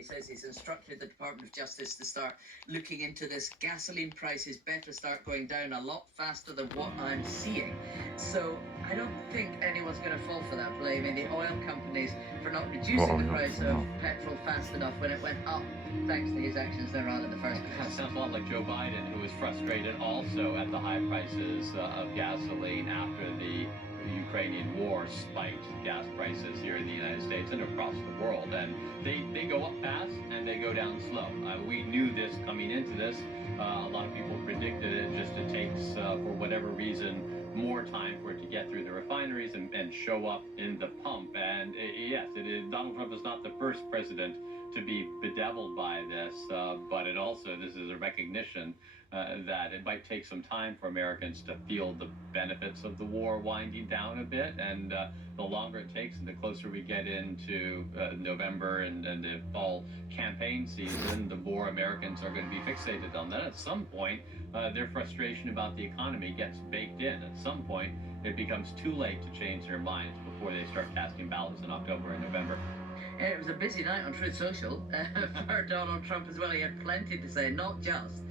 he says he's instructed the Department of Justice to start looking into this. Gasoline prices better start going down a lot faster than what I'm seeing. So I don't think anyone's going to fall for that, blaming the oil companies for not reducing the price of petrol fast enough when it went up, thanks to his actions in Iran in the first place. It sounds a lot like Joe Biden, who was frustrated also at the high prices of gasoline after the Ukrainian war spiked gas prices here in the United States and across the world. And they go up fast and they go down slow. We knew this coming into this. A lot of people predicted it. Just it takes, for whatever reason, more time for it to get through the refineries and show up in the pump. And yes, it is. Donald Trump is not the first president to be bedeviled by this, but this is a recognition that it might take some time for Americans to feel the benefits of the war winding down a bit, and the longer it takes and the closer we get into November and the fall campaign season, the more Americans are going to be fixated on that. At some point, their frustration about the economy gets baked in. At some point, it becomes too late to change their minds before they start casting ballots in October and November. It was a busy night on Truth Social for Donald Trump as well. He had plenty to say, not just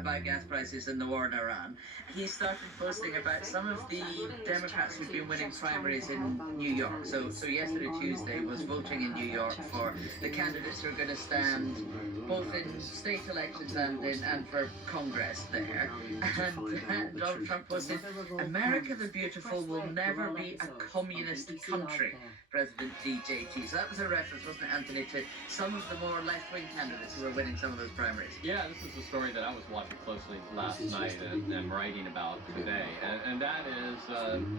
about gas prices and the war in Iran. He started posting about some of the Democrats who've been winning primaries in New York. So yesterday, Tuesday, was voting in New York for the candidates who are going to stand both in state elections and for Congress there. And Donald Trump posted, "America the Beautiful will never be a communist country, President DJT." So that was a reference, wasn't it, Anthony, to some of the more left-wing candidates who were winning some of those primaries. Yeah, this is a story that I was watching closely last night and writing about today. And that is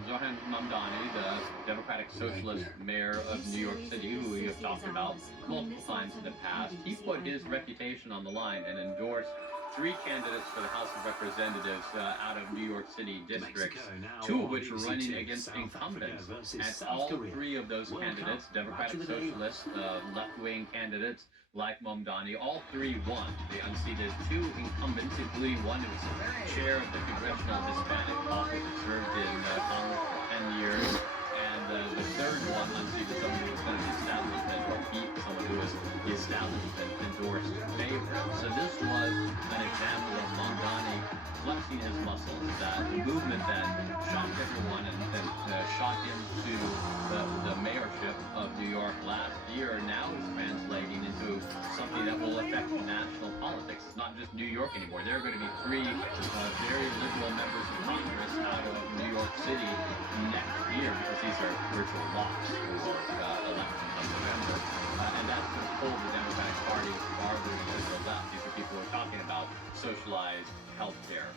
Zohan Mamdani, the Democratic Socialist mayor of New York City, who we have talked about multiple times in the past. He put his reputation on the line and endorsed 3 candidates for the House of Representatives out of New York City districts, 2 of which were running against incumbents. And all 3 of those candidates, Democratic Socialists, left-wing candidates like Mamdani, all 3 won. They unseated 2 incumbents, including one who was chair of the Congressional Hispanic Caucus, who served in Congress for 10 years. And the third one unseated someone who was kind of the establishment, or beat someone who was the establishment endorsed favorite. So this was an example of Mamdani flexing his muscles, that movement that shocked everyone and shot him to the mayorship of New York last year now is translating into something that will affect national politics. It's not just New York anymore. There are going to be 3 very liberal members of Congress out of New York City next year, because these are virtual locks for elections in November. And that's going to pull the Democratic Party farther to the left. These are people who are talking about socialized health care.